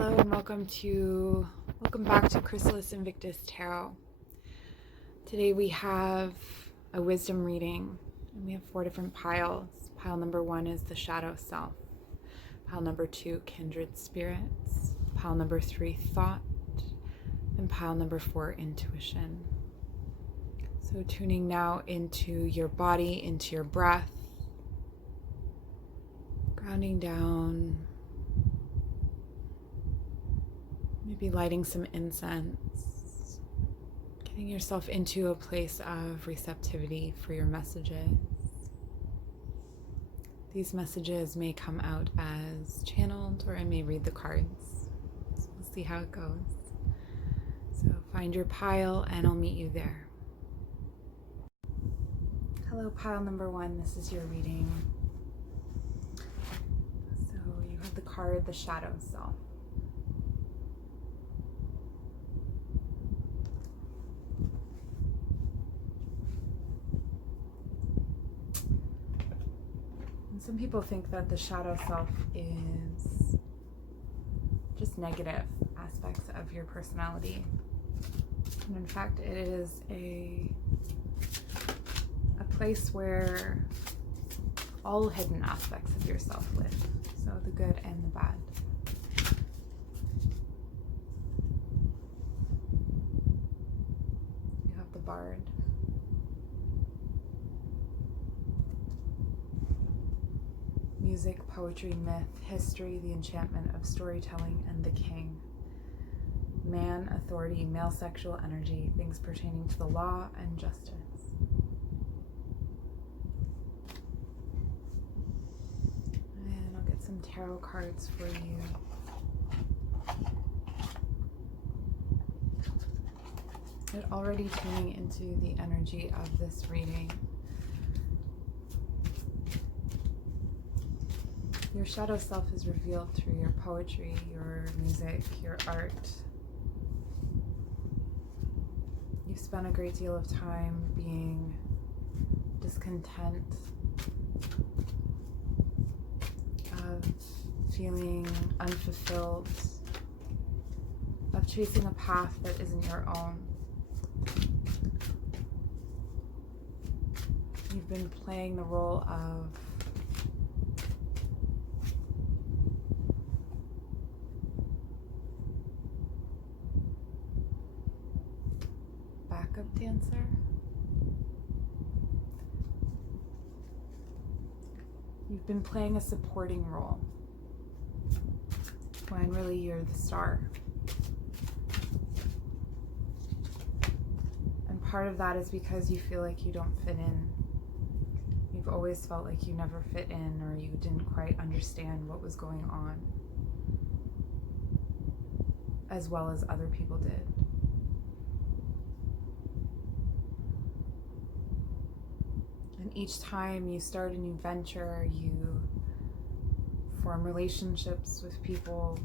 Hello and welcome back to Chrysalis Invictus Tarot. Today we have a wisdom reading and we have 4 different piles. Pile number 1 is the shadow self. Pile number 2, kindred spirits. Pile number 3, thought. And pile number 4, intuition. So tuning now into your body, into your breath. Grounding down. Maybe lighting some incense, getting yourself into a place of receptivity for your messages. These messages may come out as channeled, or I may read the cards. So we'll see how it goes. So find your pile and I'll meet you there. Hello, pile number 1. This is your reading. So you have the card, the shadow self. Some people think that the shadow self is just negative aspects of your personality. And in fact, it is a place where all hidden aspects of yourself live. So the good and the bad. You have the Bard. Music, poetry, myth, history, the enchantment of storytelling, and the king. Man, authority, male sexual energy, things pertaining to the law and justice. And I'll get some tarot cards for you. But already tuning into the energy of this reading. Your shadow self is revealed through your poetry, your music, your art. You've spent a great deal of time being discontent, of feeling unfulfilled, of chasing a path that isn't your own. You've been playing the role of backup dancer. You've been playing a supporting role when really you're the star. And part of that is because you feel like you don't fit in. You've always felt like you never fit in, or you didn't quite understand what was going on, as well as other people did. And each time you start a new venture, you form relationships with people.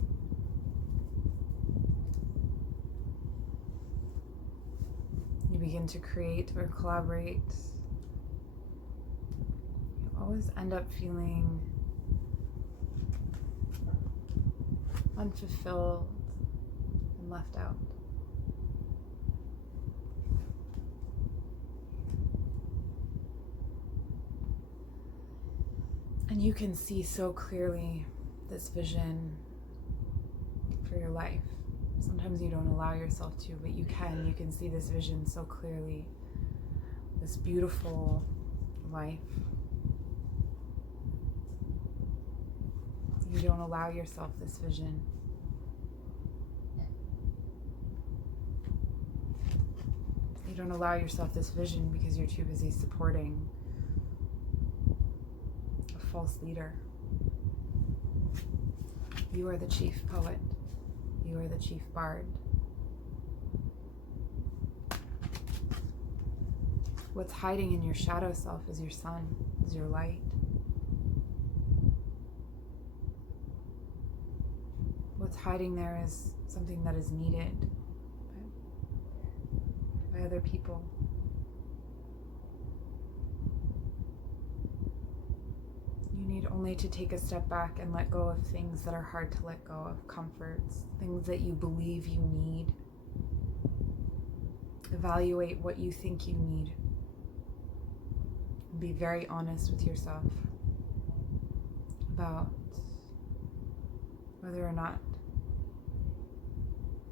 You begin to create or collaborate. You always end up feeling unfulfilled and left out. And you can see so clearly this vision for your life. Sometimes you don't allow yourself to, but you can. You can see this vision so clearly. This beautiful life. You don't allow yourself this vision. You don't allow yourself this vision because you're too busy supporting false leader. You are the chief poet. You are the chief bard. What's hiding in your shadow self is your sun, is your light. What's hiding there is something that is needed by other people. only to take a step back and let go of things that are hard to let go of, comforts, things that you believe you need. Evaluate what you think you need. And be very honest with yourself about whether or not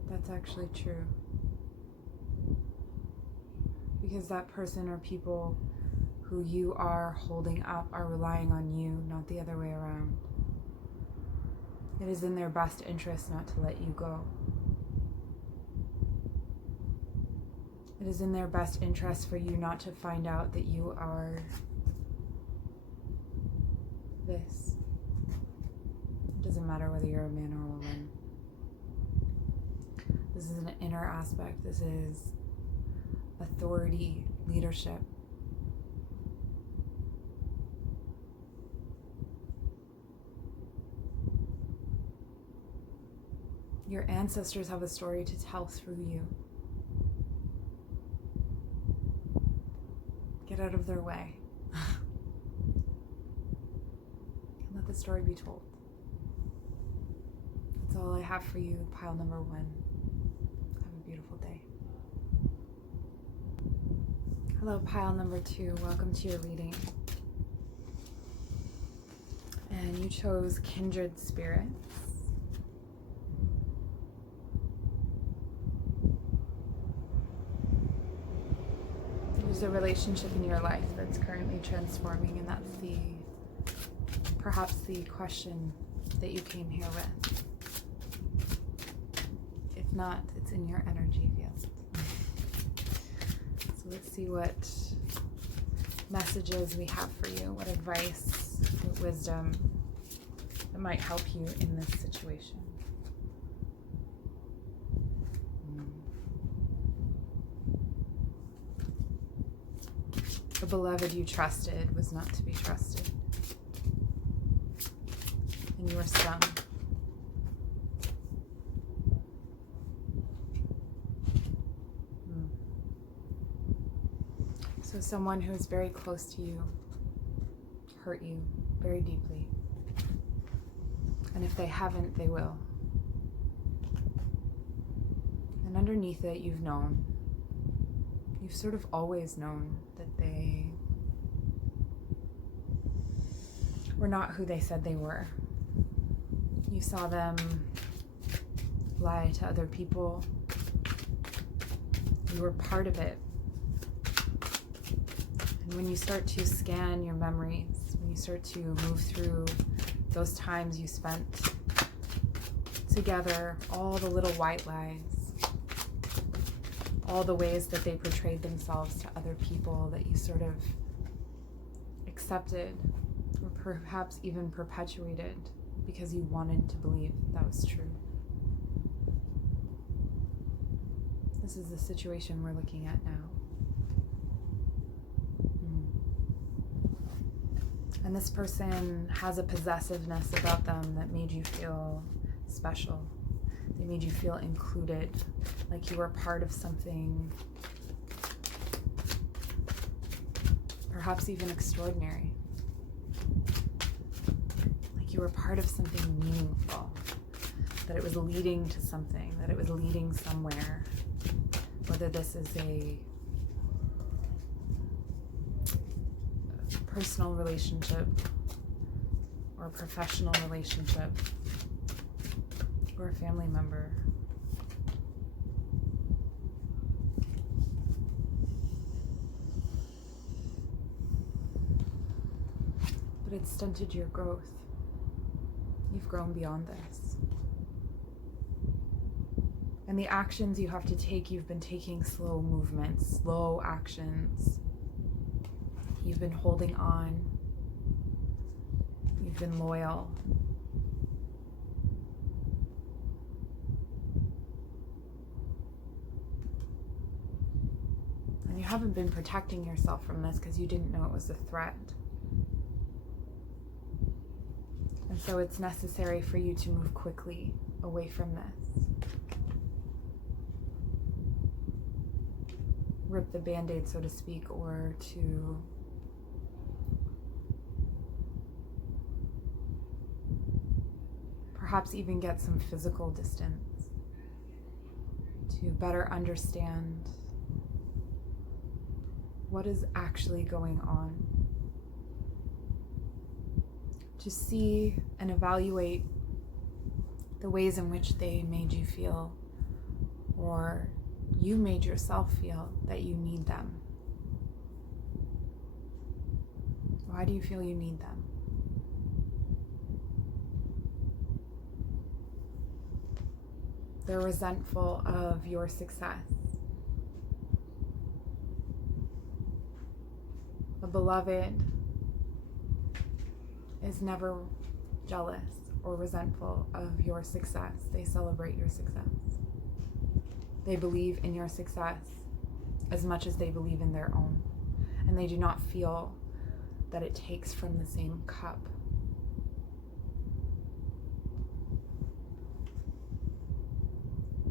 that's actually true. Because that person or people who you are holding up are relying on you, not the other way around. It is in their best interest not to let you go. It is in their best interest for you not to find out that you are this. It doesn't matter whether you're a man or a woman. This is an inner aspect. This is authority, leadership. Your ancestors have a story to tell through you. Get out of their way. And let the story be told. That's all I have for you, pile number 1. Have a beautiful day. Hello, pile number 2. Welcome to your reading. And you chose Kindred Spirits. There's a relationship in your life that's currently transforming, and that's perhaps the question that you came here with. If not, it's in your energy field. So let's see what messages we have for you, what advice, what wisdom that might help you in this situation. The beloved you trusted was not to be trusted, and you were stung. So someone who is very close to you hurt you very deeply, and if they haven't, they will. And underneath it, you've sort of always known that they were not who they said they were. You saw them lie to other people. You were part of it. And when you start to scan your memories, when you start to move through those times you spent together, all the little white lies, all the ways that they portrayed themselves to other people that you sort of accepted or perhaps even perpetuated because you wanted to believe that was true. This is the situation we're looking at now. And this person has a possessiveness about them that made you feel special. They made you feel included, like you were part of something perhaps even extraordinary. Like you were part of something meaningful, that it was leading to something, that it was leading somewhere. Whether this is a personal relationship or a professional relationship or a family member. But it stunted your growth. You've grown beyond this. And the actions you have to take, you've been taking slow movements, slow actions. You've been holding on. You've been loyal. And you haven't been protecting yourself from this because you didn't know it was a threat. And so it's necessary for you to move quickly away from this. Rip the Band-Aid, so to speak, or to perhaps even get some physical distance to better understand what is actually going on, to see and evaluate the ways in which they made you feel, or you made yourself feel that you need them. Why do you feel you need them? They're resentful of your success. A beloved is never jealous or resentful of your success. They celebrate your success. They believe in your success as much as they believe in their own. And they do not feel that it takes from the same cup.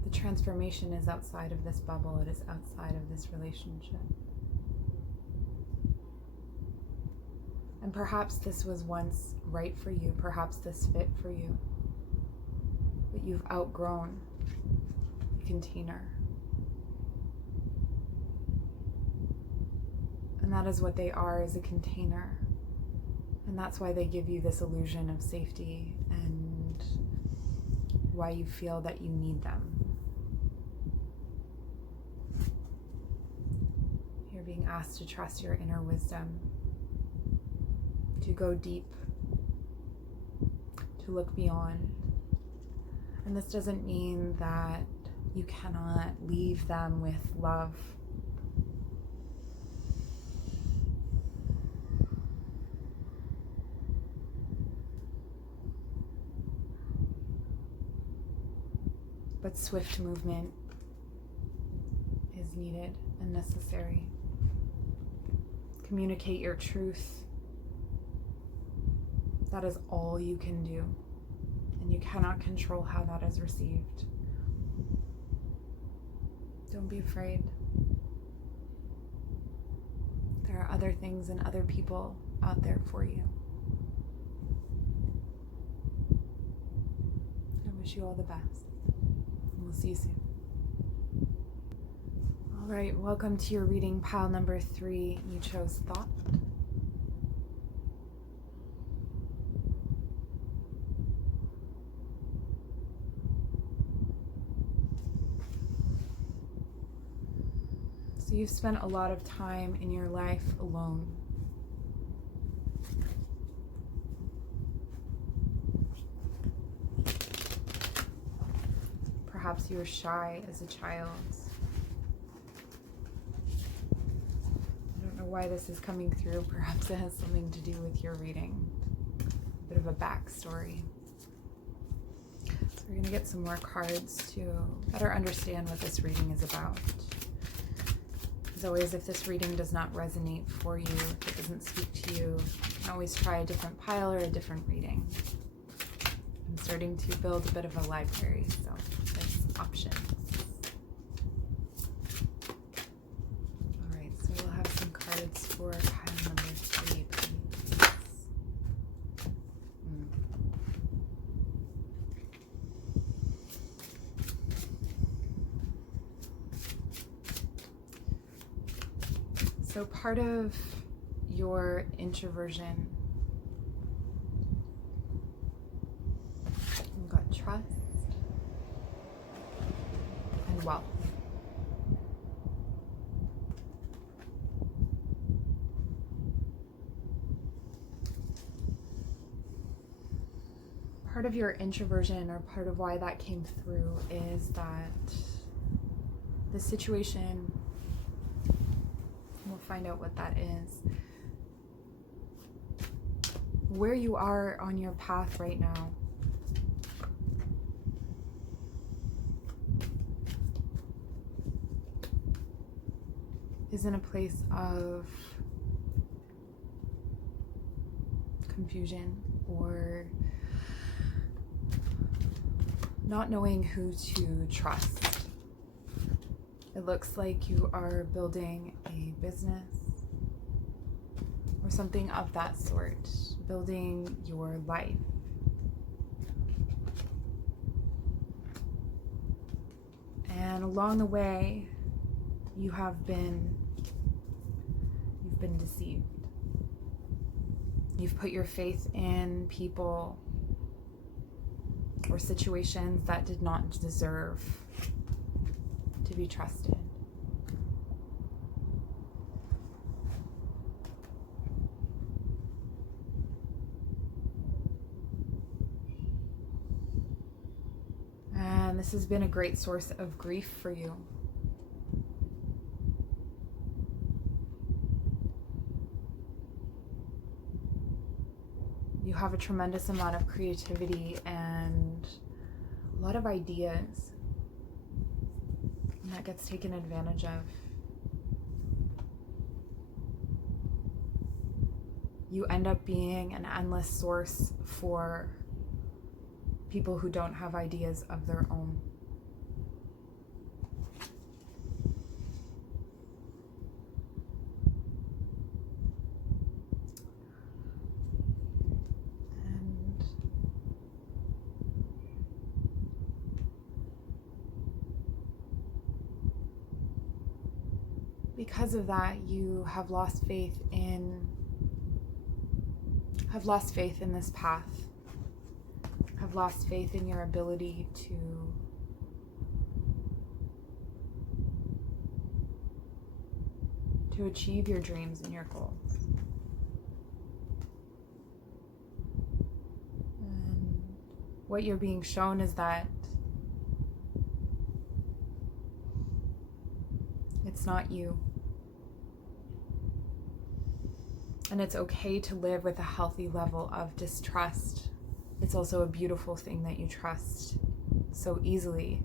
The transformation is outside of this bubble. It is outside of this relationship. And perhaps this was once right for you. Perhaps this fit for you. But you've outgrown the container. And that is what they are, is a container. And that's why they give you this illusion of safety and why you feel that you need them. You're being asked to trust your inner wisdom, to go deep, to look beyond. And this doesn't mean that you cannot leave them with love. But swift movement is needed and necessary. Communicate your truth. That is all you can do, and you cannot control how that is received. Don't be afraid. There are other things and other people out there for you. I wish you all the best. We'll see you soon. All right, welcome to your reading, pile number 3. You chose thought. So you've spent a lot of time in your life alone. Perhaps you were shy as a child. I don't know why this is coming through. Perhaps it has something to do with your reading. A bit of a backstory. So we're going to get some more cards to better understand what this reading is about. As always, if this reading does not resonate for you, if it doesn't speak to you, you can always try a different pile or a different reading. I'm starting to build a bit of a library, so there's options. All right, so we'll have some cards for pile number 3, please. So part of your introversion, you've got trust and wealth. Part of your introversion, or part of why that came through, is that the situation, we'll find out what that is, where you are on your path right now, is in a place of confusion or not knowing who to trust. It looks like you are building a business or something of that sort, building your life. And along the way, you've been deceived. You've put your faith in people or situations that did not deserve to be trusted. And this has been a great source of grief for you. You have a tremendous amount of creativity and a lot of ideas, and that gets taken advantage of. You end up being an endless source for people who don't have ideas of their own. And because of that, you have lost faith in this path. Have lost faith in your ability to achieve your dreams and your goals. And what you're being shown is that it's not you. And it's okay to live with a healthy level of distrust. It's also a beautiful thing that you trust so easily.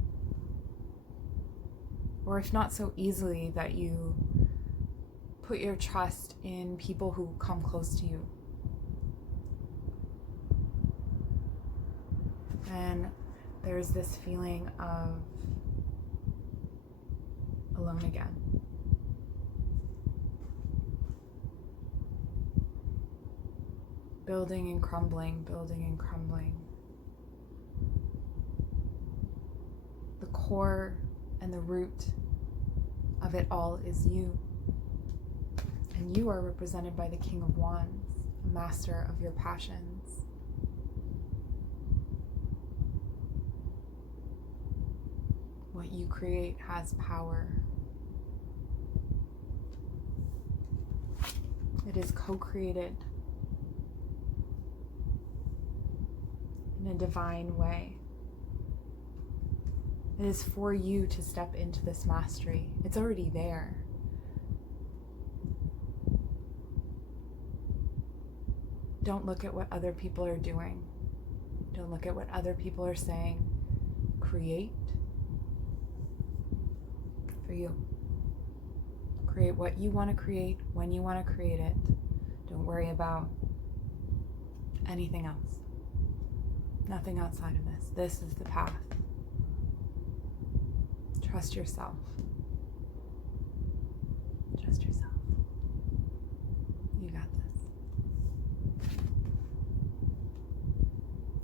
Or if not so easily, that you put your trust in people who come close to you. And there's this feeling of alone again. Building and crumbling, building and crumbling. The core and the root of it all is you. And you are represented by the King of Wands, a master of your passions. What you create has power. It is co-created in a divine way. It is for you to step into this mastery. It's already there. Don't look at what other people are doing. Don't look at what other people are saying. Create for you. Create what you want to create when you want to create it. Don't worry about anything else. Nothing outside of this. This is the path. Trust yourself. Trust yourself. You got this.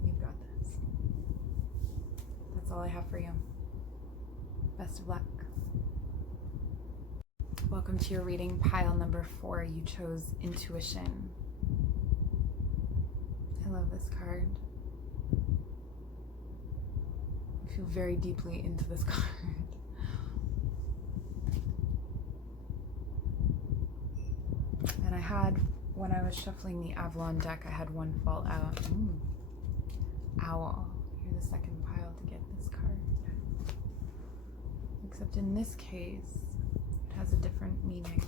You've got this. That's all I have for you. Best of luck. Welcome to your reading, pile number 4. You chose intuition. I love this card. I feel very deeply into this card. And I had, when I was shuffling the Avalon deck, I had one fall out. Owl. You're the second pile to get this card. Except in this case, it has a different meaning.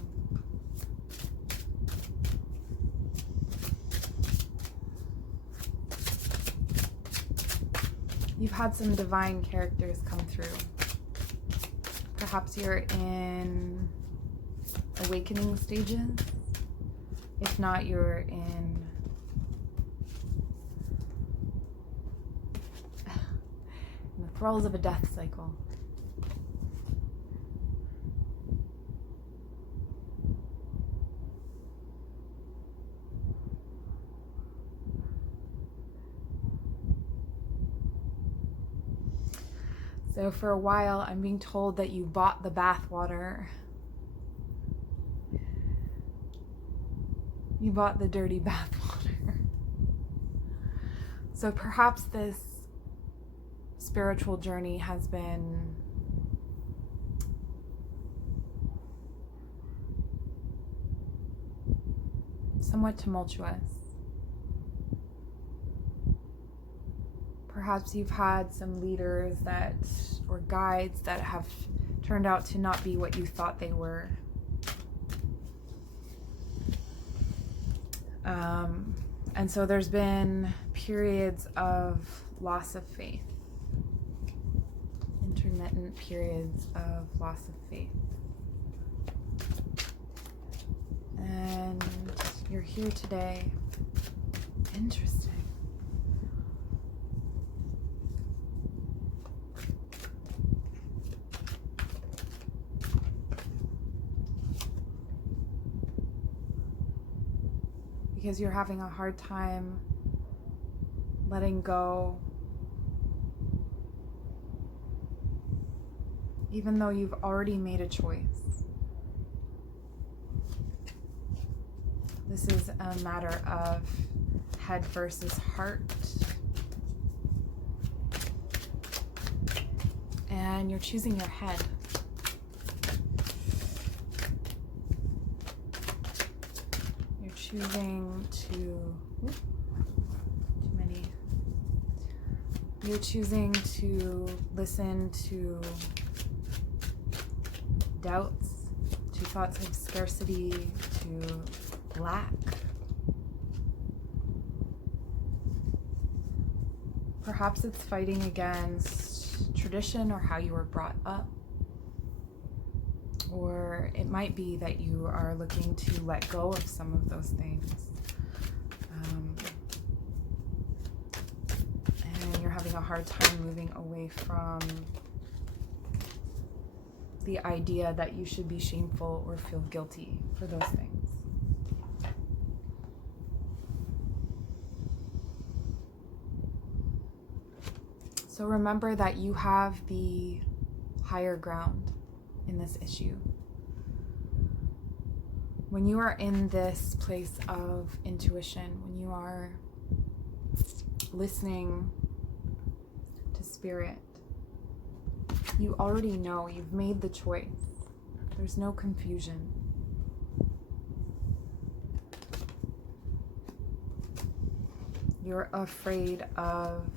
You've had some divine characters come through. Perhaps you're in awakening stages. If not, you're in the thralls of a death cycle. So for a while, I'm being told that you bought the bathwater. You bought the dirty bathwater. So perhaps this spiritual journey has been somewhat tumultuous. Perhaps you've had some leaders or guides that have turned out to not be what you thought they were. And so there's been periods of loss of faith, intermittent periods of loss of faith. And you're here today. Interesting. Because you're having a hard time letting go, even though you've already made a choice. This is a matter of head versus heart. And you're choosing your head. You're choosing to listen to doubts, to thoughts of scarcity, to lack. Perhaps it's fighting against tradition or how you were brought up. Or it might be that you are looking to let go of some of those things. And you're having a hard time moving away from the idea that you should be shameful or feel guilty for those things. So remember that you have the higher ground in this issue. When you are in this place of intuition, when you are listening to spirit, you already know, you've made the choice. There's no confusion. You're afraid of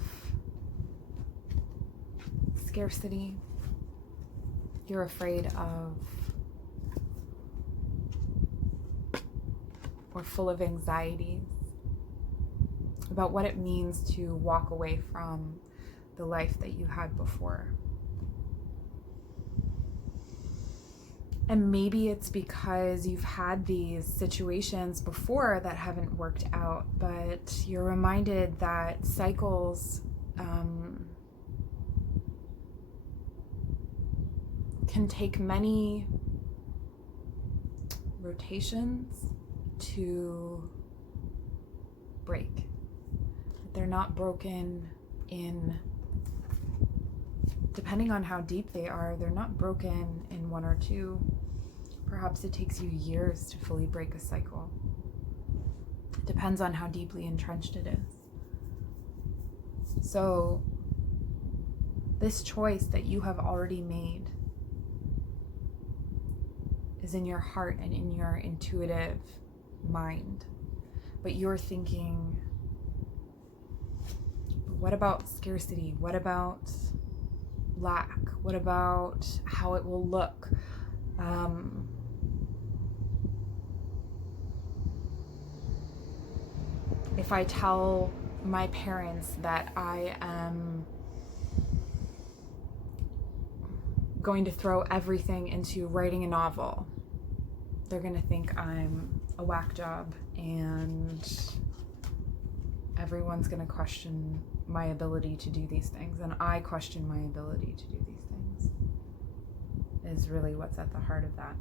scarcity. You're afraid of, or full of anxieties about what it means to walk away from the life that you had before. And maybe it's because you've had these situations before that haven't worked out, but you're reminded that cycles can take many rotations to break. They're not broken in, depending on how deep they are, they're not broken in one or two. Perhaps it takes you years to fully break a cycle. It depends on how deeply entrenched it is. So this choice that you have already made is in your heart and in your intuitive mind. But you're thinking, what about scarcity? What about lack? What about how it will look? If I tell my parents that I am going to throw everything into writing a novel, they're going to think I'm a whack job, and everyone's going to question my ability to do these things, and I question my ability to do these things, is really what's at the heart of that.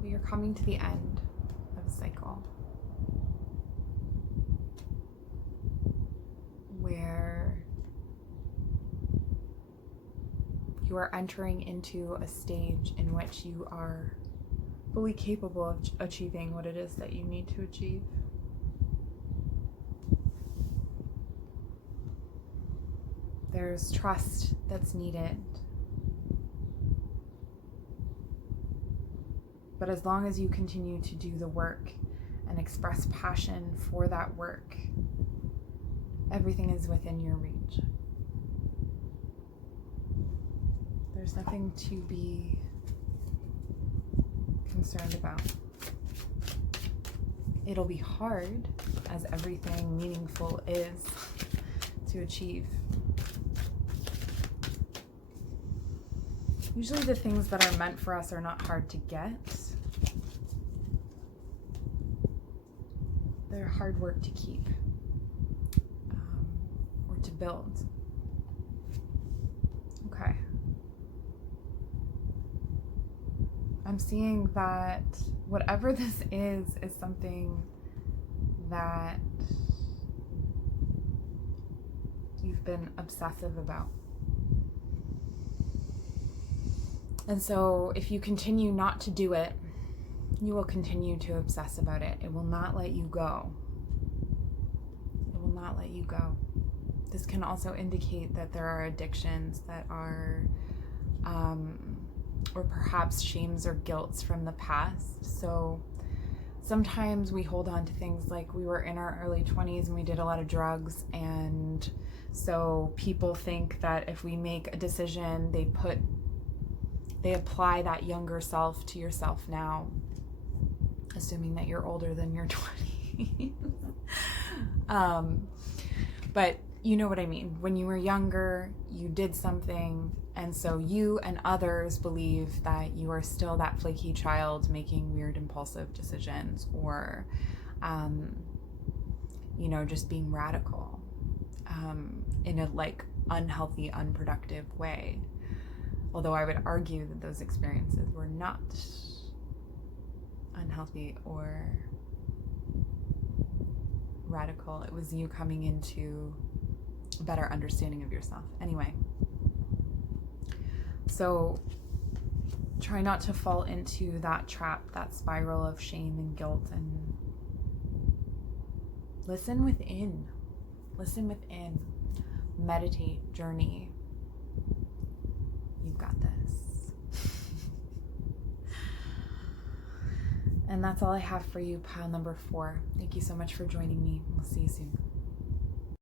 But you're coming to the end of a cycle. You are entering into a stage in which you are fully capable of achieving what it is that you need to achieve. There's trust that's needed. But as long as you continue to do the work and express passion for that work, everything is within your reach. There's nothing to be concerned about. It'll be hard, as everything meaningful is, to achieve. Usually the things that are meant for us are not hard to get. They're hard work to keep or to build. Okay. I'm seeing that whatever this is something that you've been obsessive about. And so if you continue not to do it, you will continue to obsess about it. It will not let you go. It will not let you go. This can also indicate that there are addictions that are, or perhaps shames or guilts from the past. So sometimes we hold on to things like we were in our early 20s and we did a lot of drugs, and so people think that if we make a decision, they apply that younger self to yourself now, assuming that you're older than your 20s. But you know what I mean. When you were younger, you did something, and so you and others believe that you are still that flaky child making weird impulsive decisions, or just being radical in a unhealthy, unproductive way. Although I would argue that those experiences were not unhealthy or radical. It was you coming into a better understanding of yourself. Anyway, so try not to fall into that trap, that spiral of shame and guilt, and listen within. Listen within. Meditate, journey. You've got this. And that's all I have for you, pile number 4. Thank you so much for joining me. We'll see you soon.